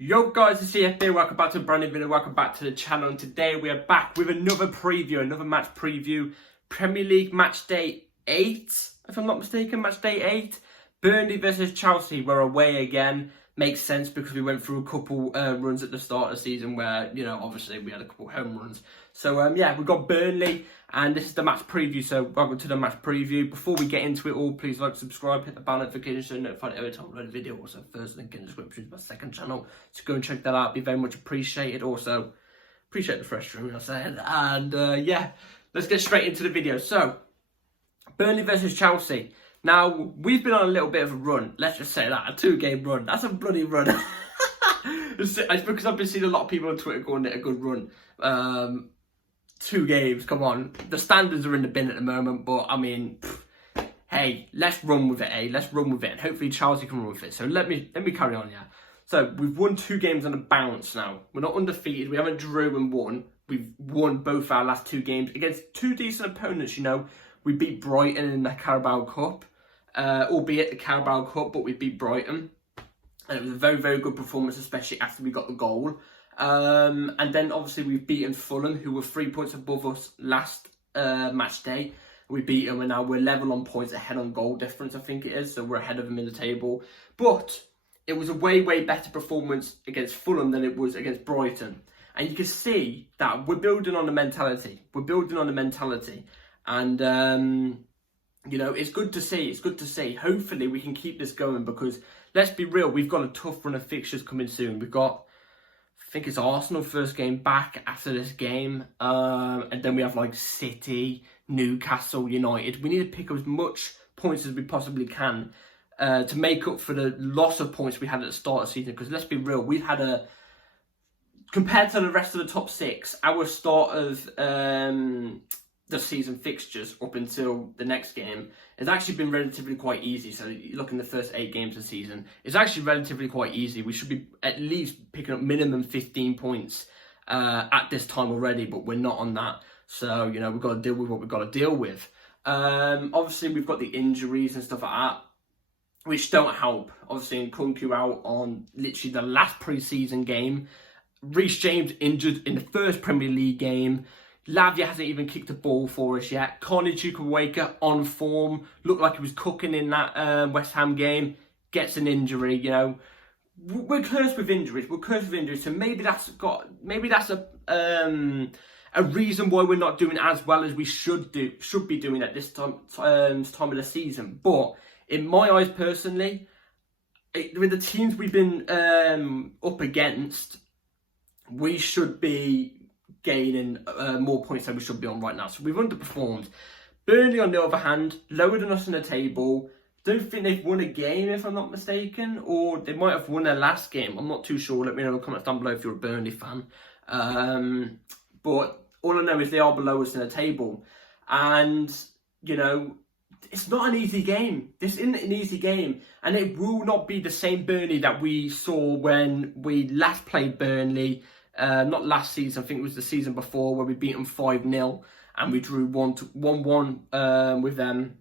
Yo guys, it's CFB, welcome back to a brand new video, welcome back to the channel, and today we are back with another match preview, Premier League match day 8, if I'm not mistaken, match day 8, Burnley versus Chelsea. We're away again, makes sense because we went through a couple runs at the start of the season where, you know, obviously we had a couple home runs. So yeah, we've got Burnley, and this is the match preview, so welcome to the match preview. Before we get into it all, please like, subscribe, hit the bell notification so you're notified every time I upload a video. Also, first link in the description is my second channel, so go and check that out, be very much appreciated. Also, appreciate the fresh room, I said. And yeah, let's get straight into the video. So, Burnley versus Chelsea. Now, we've been on a little bit of a run, let's just say that, a 2-game run. That's a bloody run. It's because I've been seeing a lot of people on Twitter calling it a good run. 2 games, come on. The standards are in the bin at the moment, but I mean, hey, let's run with it, eh? Let's run with it, and hopefully Chelsea can run with it. So let me carry on, yeah. So we've won 2 games on a bounce now. We're not undefeated. We haven't drew and won. We've won both our last 2 games against 2 decent opponents, you know. We beat Brighton in the Carabao Cup, albeit the Carabao Cup, but we beat Brighton. And it was a very, very good performance, especially after we got the goal. And then obviously we've beaten Fulham, who were 3 points above us last match day. We beat them, and now we're level on points, ahead on goal difference, I think it is. So we're ahead of them in the table. But it was a way, way better performance against Fulham than it was against Brighton. And you can see that we're building on the mentality. We're building on the mentality. And, you know, it's good to see. It's good to see. Hopefully we can keep this going because, let's be real, we've got a tough run of fixtures coming soon. We've got, I think it's Arsenal first game back after this game. And then we have like City, Newcastle, United. We need to pick up as much points as we possibly can to make up for the loss of points we had at the start of the season. Because let's be real, we've had compared to the rest of the top 6, our start of the season fixtures up until the next game has actually been relatively quite easy. So you look in the first 8 games of the season, it's actually relatively quite easy. We should be at least picking up minimum 15 points at this time already, but we're not on that. So, you know, we've got to deal with what we've got to deal with. Obviously, we've got the injuries and stuff like that, which don't help. Obviously, Nkunku out on literally the last pre-season game. Reece James injured in the first Premier League game. Lavia hasn't even kicked a ball for us yet. Connie Chukwuemeka on form, looked like he was cooking in that West Ham game, gets an injury. You know, we're cursed with injuries. So maybe that's a reason why we're not doing as well as we should be doing at this time of the season. But in my eyes, personally, with the teams we've been up against, we should be gaining more points than we should be on right now. So we've underperformed. Burnley, on the other hand, lower than us in the table. Don't think they've won a game, if I'm not mistaken, or they might have won their last game. I'm not too sure. Let me know in the comments down below if you're a Burnley fan. But all I know is they are below us in the table. And, you know, it's not an easy game. This isn't an easy game. And it will not be the same Burnley that we saw when we last played Burnley. Not last season, I think it was the season before, where we beat them 5-0 and we drew 1-1 with them.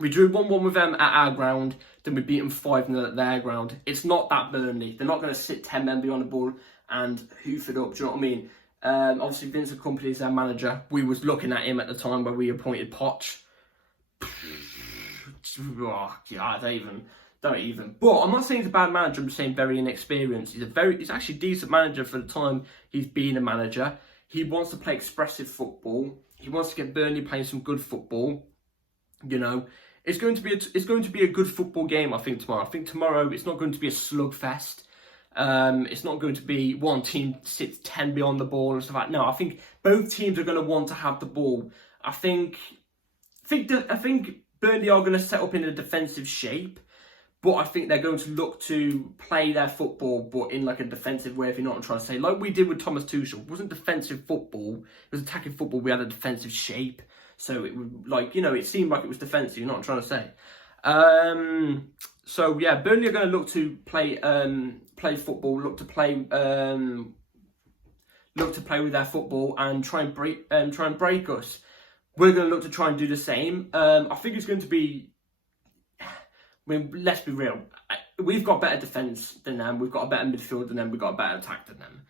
We drew 1-1 with them at our ground, then we beat them 5-0 at their ground. It's not that Burnley. They're not going to sit 10 men behind the ball and hoof it up, do you know what I mean? Obviously, Vincent Kompany is our manager. We was looking at him at the time where we appointed Poch. Oh, yeah, don't even. But I'm not saying he's a bad manager. I'm saying very inexperienced. He's actually a decent manager for the time he's been a manager. He wants to play expressive football. He wants to get Burnley playing some good football. You know, it's going to be a good football game. I think tomorrow. I think tomorrow it's not going to be a slugfest. It's not going to be one team sits 10 beyond the ball and stuff like that. No, I think both teams are going to want to have the ball. I think Burnley are going to set up in a defensive shape. But I think they're going to look to play their football, but in like a defensive way, if you know what I'm trying to say. Like we did with Thomas Tuchel. It wasn't defensive football. It was attacking football. We had a defensive shape. So it would, like, you know, it seemed like it was defensive. You know what I'm trying to say. So, yeah, Burnley are going to look to play football, look to play with their football and try and break us. We're going to look to try and do the same. I think it's going to be... I mean, let's be real. we've got better defence than them, we've got a better midfield than them, we've got a better attack than them.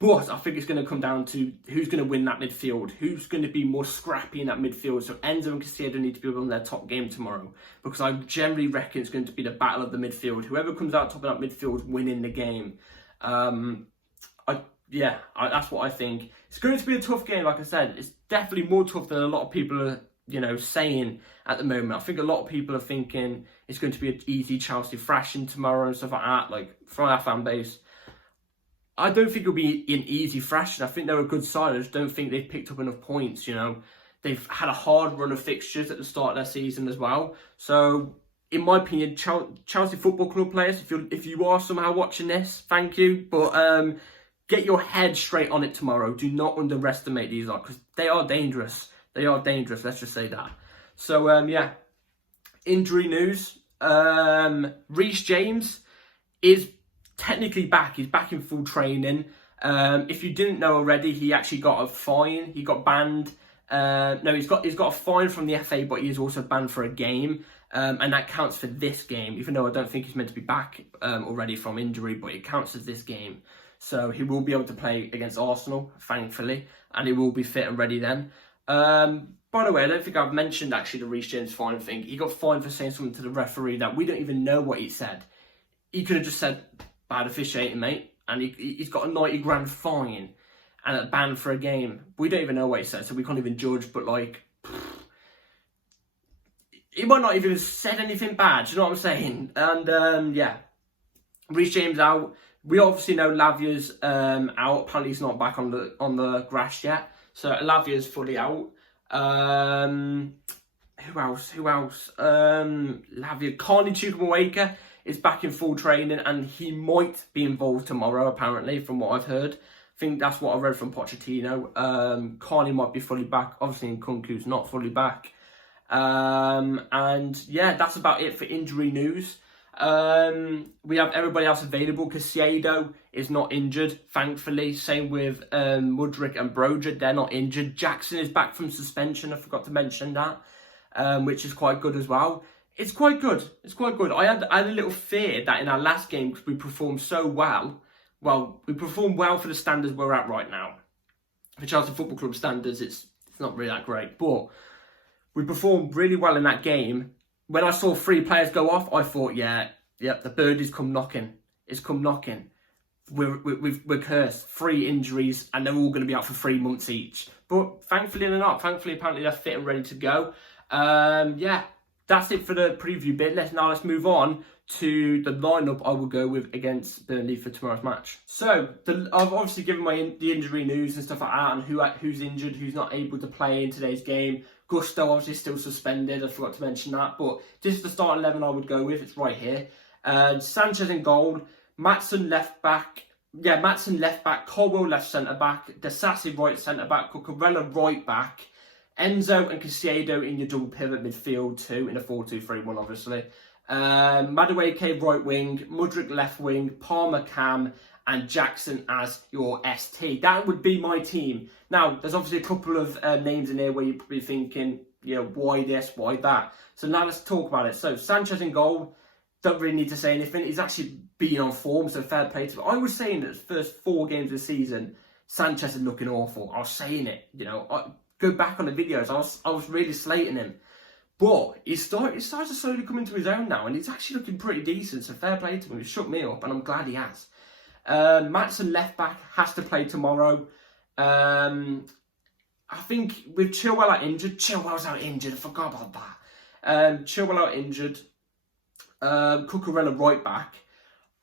But I think it's going to come down to who's going to win that midfield, who's going to be more scrappy in that midfield. So Enzo and Caicedo need to be on their top game tomorrow, because I generally reckon it's going to be the battle of the midfield. Whoever comes out top of that midfield winning the game. That's what I think. It's going to be a tough game, like I said. It's definitely more tough than a lot of people are, saying at the moment. I think a lot of people are thinking it's going to be an easy Chelsea thrashing tomorrow and stuff like that, like from our fan base. I don't think it'll be an easy thrashing. I think they're a good side. I just don't think they've picked up enough points, They've had a hard run of fixtures at the start of their season as well. So, in my opinion, Chelsea Football Club players, if you are somehow watching this, thank you. But get your head straight on it tomorrow. Do not underestimate these lot, because they are dangerous. They are dangerous, let's just say that. So, injury news. Reece James is technically back. He's back in full training. If you didn't know already, he actually got a fine. He got banned. He's got a fine from the FA, but he is also banned for a game. And that counts for this game, even though I don't think he's meant to be back already from injury, but it counts as this game. So he will be able to play against Arsenal, thankfully, and he will be fit and ready then. By the way, I don't think I've mentioned actually the Reece James fine thing. He got fined for saying something to the referee that we don't even know what he said. He could have just said, bad officiating, mate, and he's got a 90 grand fine and a ban for a game. We don't even know what he said, so we can't even judge, but he might not even have said anything bad, do you know what I'm saying? And Reece James out. We obviously know Lavia's out. Apparently he's not back on the grass yet, so Lavia's fully out. Who else? Lavia. Carney Chukwuemeka is back in full training, and he might be involved tomorrow, apparently, from what I've heard. I think that's what I read from Pochettino. Carney might be fully back. Obviously, Nkunku's not fully back. That's about it for injury news. We have everybody else available. Caicedo is not injured, thankfully. Same with Mudryk and Broja. They're not injured. Jackson is back from suspension. I forgot to mention that, which is quite good as well. It's quite good. I had a little fear that in our last game, because we performed so well. Well, we performed well for the standards we're at right now. For Chelsea Football Club standards, it's not really that great. But we performed really well in that game. When I saw 3 players go off, I thought, the birdie's come knocking. It's come knocking. We're cursed. 3 injuries, and they're all going to be out for 3 months each. But thankfully they're not. Thankfully, apparently they're fit and ready to go. That's it for the preview bit. Let's move on to the lineup I will go with against Burnley for tomorrow's match. So I've obviously given the injury news and stuff like that, and who's injured, who's not able to play in today's game. Gusto obviously still suspended. I forgot to mention that, but this is the start 11 I would go with. It's right here. Sanchez in goal, Maatsen left back. Maatsen left back, Colwell left centre back, Disasi right centre back, Cucurella right back. Enzo and Caicedo in your double pivot midfield too, in a 4-2-3-1 obviously. Madueke right wing, Mudryk left wing, Palmer cam, and Jackson as your ST. That would be my team. Now, there's obviously a couple of names in here where you're probably thinking, why this, why that? So now let's talk about it. So Sanchez in goal, don't really need to say anything. He's actually been on form, so fair play to him. I was saying that the first 4 games of the season, Sanchez is looking awful. I was saying it, go back on the videos. I was really slating him. But he started to slowly come into his own now, and he's actually looking pretty decent, so fair play to him. He shook me up, and I'm glad he has. Maatsen left back has to play tomorrow. I think with Chilwell out injured, Chilwell's out injured, I forgot about that. Chilwell out injured, Cucurella right back.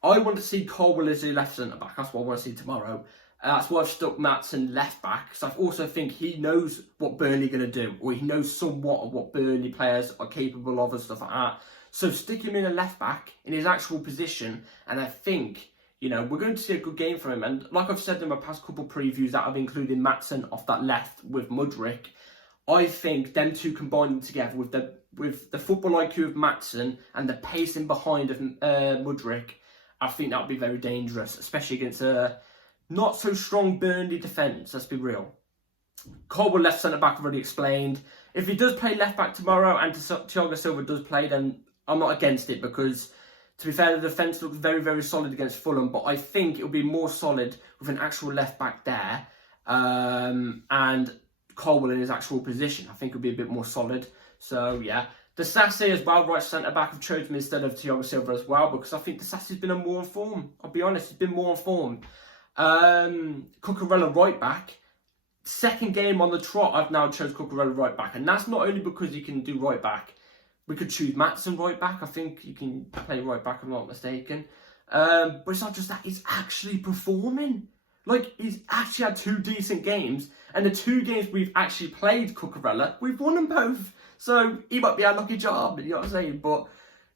I want to see Colwell as the left centre back. That's what I want to see tomorrow. That's why I've stuck Maatsen left back, because I also think he knows what Burnley are going to do, or he knows somewhat of what Burnley players are capable of and stuff like that. So stick him in a left back in his actual position, and I think, we're going to see a good game from him. And like I've said in my past couple of previews that I've included Maatsen off that left with Mudryk, I think them two combining together with the football IQ of Maatsen and the pacing behind of Mudryk, I think that would be very dangerous, especially against a not so strong Burnley defence, let's be real. Colwell left centre-back, already explained. If he does play left-back tomorrow and Thiago Silva does play, then I'm not against it, because To be fair, the defence looked very, very solid against Fulham, but I think it'll be more solid with an actual left-back there and Colwell in his actual position. I think it'll be a bit more solid. So, yeah. Disasi as well, right centre-back. I've chosen him instead of Thiago Silva as well because I think Disasi's been more in form. I'll be honest, he's been more in form. Cucurella right-back. Second game on the trot, I've now chose Cucurella right-back. And that's not only because he can do right-back. We could choose Maatsen right-back. I think you can play right-back, if I'm not mistaken. But it's not just that, he's actually performing. Like, he's actually had 2 decent games. And the 2 games we've actually played Cucurella, we've won them both. So, he might be our lucky charm, you know what I'm saying? But,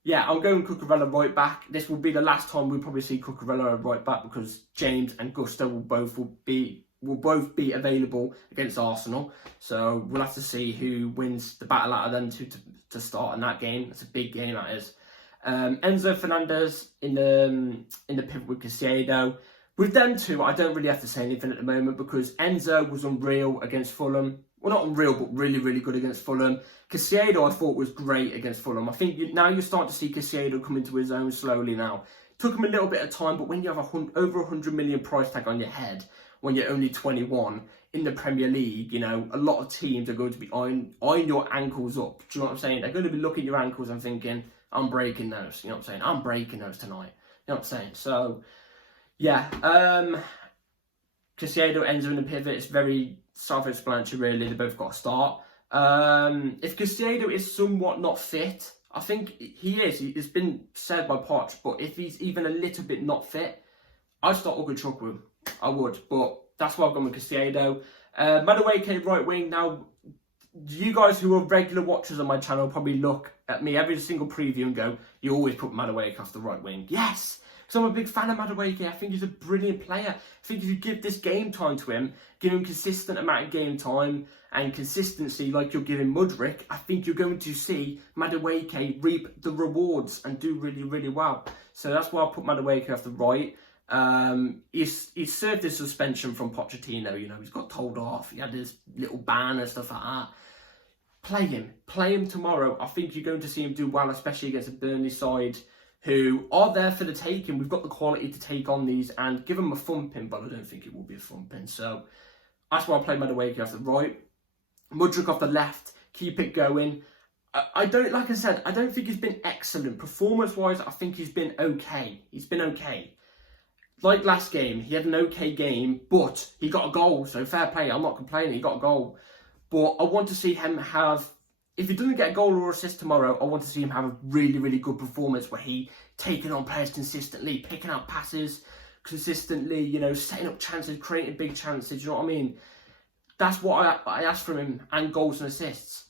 yeah, I'm going Cucurella right back. This will be the last time we'll probably see Cucurella right back because James and Gusto will both be available against Arsenal. So, we'll have to see who wins the battle out of them to start in that game. It's a big game, that is. Enzo Fernandez in the pivot with Caicedo. With them two, I don't really have to say anything at the moment because Enzo was unreal against Fulham. Well, not unreal, but really, really good against Fulham. Caicedo, I thought, was great against Fulham. I think now you're starting to see Caicedo come into his own slowly now. Took him a little bit of time, but when you have over 100 million price tag on your head, when you're only 21 in the Premier League, you know, a lot of teams are going to be eyeing your ankles up. Do you know what I'm saying? They're going to be looking at your ankles and thinking, I'm breaking those. You know what I'm saying? I'm breaking those tonight. You know what I'm saying? So, yeah. Caicedo, Enzo in the pivot. It's very self-explanatory, really. They both got to start. If Caicedo is somewhat not fit, I think he is. It's been said by Poch, but if he's even a little bit not fit, I'd start Ugochukwu. I would, but that's why I've gone with Caicedo. Madueke right wing. Now, you guys who are regular watchers on my channel probably look at me every single preview and go, you always put Madueke off the right wing. Yes! Because I'm a big fan of Madueke. I think he's a brilliant player. I think if you give this game time to him, give him consistent amount of game time and consistency like you're giving Mudryk, I think you're going to see Madueke reap the rewards and do really, really well. So that's why I put Madueke off the right. He's served his suspension from Pochettino, you know, he's got told off, he had his little ban and stuff like that. Play him tomorrow. I think you're going to see him do well, especially against a Burnley side who are there for the taking. We've got the quality to take on these and give them a thumping, but I don't think it will be a thumping. So that's why I play Madueke off the right, Mudryk off the left, keep it going. I don't think he's been excellent. Performance-wise, I think he's been okay. Like last game, he had an okay game, but he got a goal, so fair play. I'm not complaining, he got a goal. But I want to see him have, if he doesn't get a goal or assist tomorrow, I want to see him have a really, really good performance where he taking on players consistently, picking out passes consistently, you know, setting up chances, creating big chances, you know what I mean? That's what I ask from him, and goals and assists.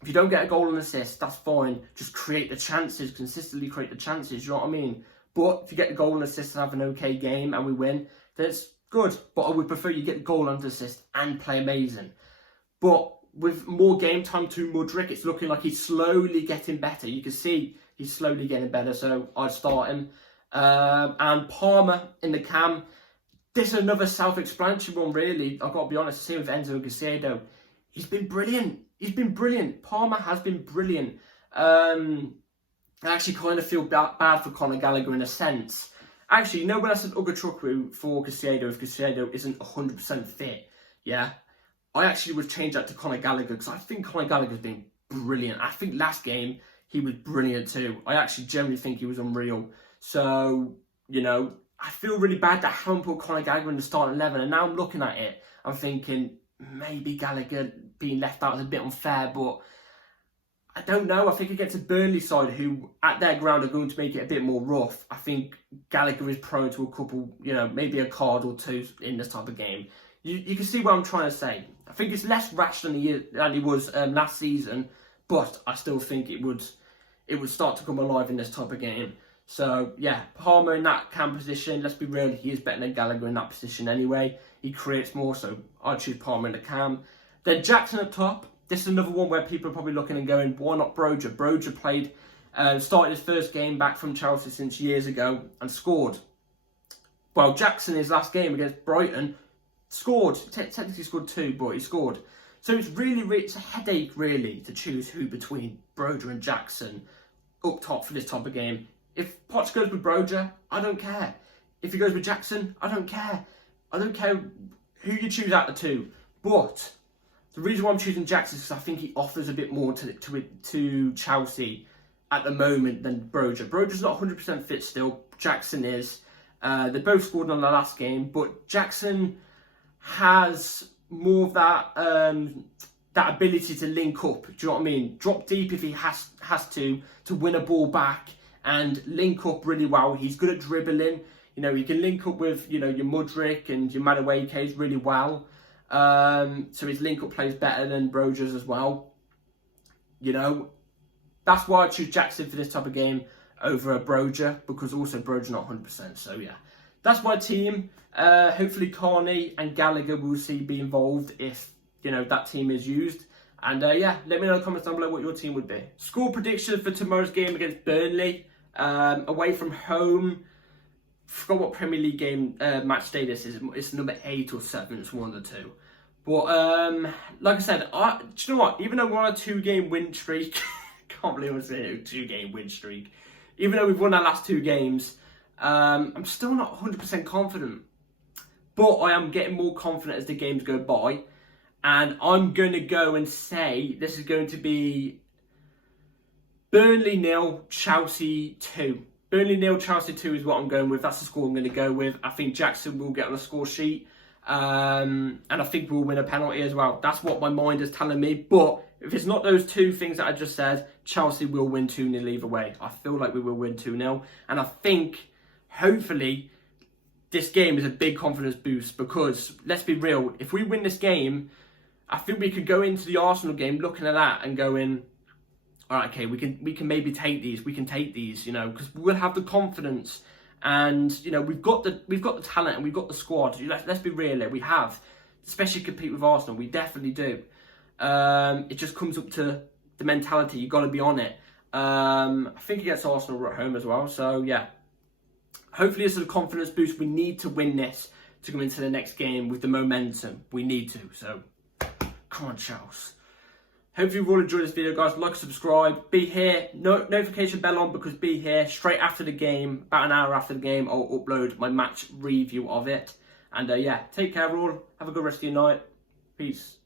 If you don't get a goal and assist, that's fine. Just create the chances, consistently create the chances, you know what I mean? But if you get the goal and assist and have an okay game and we win, that's good. But I would prefer you get the goal and assist and play amazing. But with more game time to Mudryk, it's looking like he's slowly getting better. You can see he's slowly getting better, so I'd start him. And Palmer in the cam. This is another self-explanatory one, really. I've got to be honest, same with Enzo and Caicedo. He's been brilliant. Palmer has been brilliant. I actually kind of feel bad for Conor Gallagher in a sense. Actually, you know when I said Ugochukwu for Caicedo, if Caicedo isn't 100% fit, yeah, I actually would change that to Conor Gallagher because I think Conor Gallagher's been brilliant. I think last game he was brilliant too. I actually generally think he was unreal. So, you know, I feel really bad that I haven't put Conor Gallagher in the starting 11, and now I'm looking at it, I'm thinking maybe Gallagher being left out is a bit unfair, but I don't know. I think against a Burnley side who, at their ground, are going to make it a bit more rough. I think Gallagher is prone to a couple, you know, maybe a card or two in this type of game. You can see what I'm trying to say. I think it's less rash than he was last season, but I still think it would start to come alive in this type of game. So, yeah, Palmer in that cam position. Let's be real, he is better than Gallagher in that position anyway. He creates more, so I'd choose Palmer in the cam. Then Jackson up top. This is another one where people are probably looking and going, why not Broja? Broja played, started his first game back from Chelsea since years ago and scored. Well, Jackson, his last game against Brighton, scored. Technically scored 2, but he scored. So it's it's a headache, really, to choose who between Broja and Jackson up top for this type of game. If Poch goes with Broja, I don't care. If he goes with Jackson, I don't care. I don't care who you choose out of the two. But the reason why I'm choosing Jackson is because I think he offers a bit more to Chelsea at the moment than Broja. Broja's not 100% fit still. Jackson is. They both scored on the last game, but Jackson has more of that that ability to link up. Do you know what I mean? Drop deep if he has to win a ball back and link up really well. He's good at dribbling. You know, he can link up with, you know, your Mudryk and your Maduekes really well. So his link up plays better than Broja's as well. You know, that's why I choose Jackson for this type of game over Broja, because also Broja's not 100%. So yeah, that's my team. Hopefully Carney and Gallagher will be involved if, you know, that team is used. And yeah, let me know in the comments down below what your team would be. Score prediction for tomorrow's game against Burnley. Away from home. Forgot what Premier League game match day this is. It's number 8 or 7. It's one of the two. But like I said, do you know what? Even though we're on a 2-game win streak, can't believe I'm saying a 2-game win streak. Even though we've won our last 2 games, I'm still not 100% confident. But I am getting more confident as the games go by. And I'm going to go and say this is going to be Burnley 0, Chelsea 2. Burnley 0, Chelsea 2 is what I'm going with. That's the score I'm going to go with. I think Jackson will get on the score sheet. And I think we'll win a penalty as well. That's what my mind is telling me. But if it's not those two things that I just said, Chelsea will win 2-0 either way. I feel like we will win 2-0. And I think, hopefully, this game is a big confidence boost. Because, let's be real, if we win this game, I think we could go into the Arsenal game looking at that and going, all right, okay, we can maybe take these. We can take these, you know, because we'll have the confidence, and you know we've got the talent and we've got the squad. Let's be real here. We have, especially compete with Arsenal. We definitely do. It just comes up to the mentality. You got to be on it. I think against Arsenal we're at home as well. So yeah, hopefully it's a confidence boost. We need to win this to go into the next game with the momentum. We need to. So come on, Charles. Hopefully you've all enjoyed this video, guys. Like, subscribe, be here, notification bell on, because be here straight after the game, about an hour after the game, I'll upload my match review of it. And yeah, take care all. Have a good rest of your night. Peace.